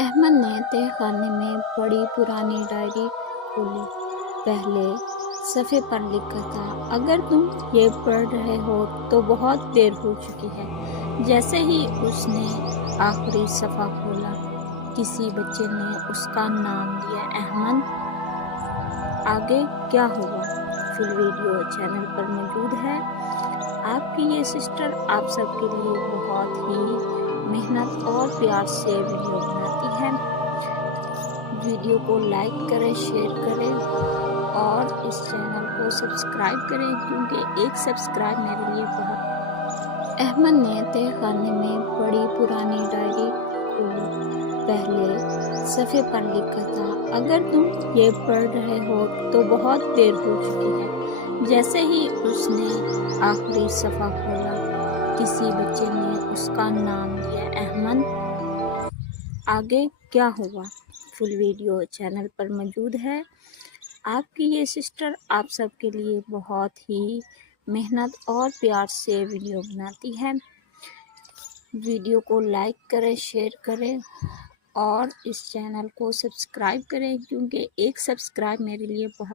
احمد نے تہہ خانے میں بڑی پرانی ڈائری کھولی۔ پہلے صفحے پر لکھا تھا، اگر تم یہ پڑھ رہے ہو تو بہت دیر ہو چکی ہے۔ جیسے ہی اس نے آخری صفحہ کھولا، کسی بچے نے اس کا نام لیا، احمد۔ آگے کیا ہوا؟ فل ویڈیو چینل پر موجود ہے۔ آپ کی یہ سسٹر آپ سب کے لیے بہت ہی محنت اور پیار سے ویڈیو بناتی ہے۔ ویڈیو کو لائک کریں، شیئر کریں اور اس چینل کو سبسکرائب کریں، کیونکہ ایک سبسکرائب میرے لیے بہت۔ احمد نے تہہ خانے میں بڑی پرانی ڈائری کھولی۔ پہلے صفحے پر لکھا تھا، اگر تم یہ پڑھ رہے ہو تو بہت دیر ہو چکی ہے۔ جیسے ہی اس نے آخری صفحہ کھولا، کسی بچے نے اس کا نام لیا، احمد۔ آگے کیا ہوا؟ فل ویڈیو چینل پر موجود ہے۔ آپ کی یہ سسٹر آپ سب کے لیے بہت ہی محنت اور پیار سے ویڈیو بناتی ہے۔ ویڈیو کو لائک کریں، شیئر کریں اور اس چینل کو سبسکرائب کریں، کیونکہ ایک سبسکرائب میرے لیے بہت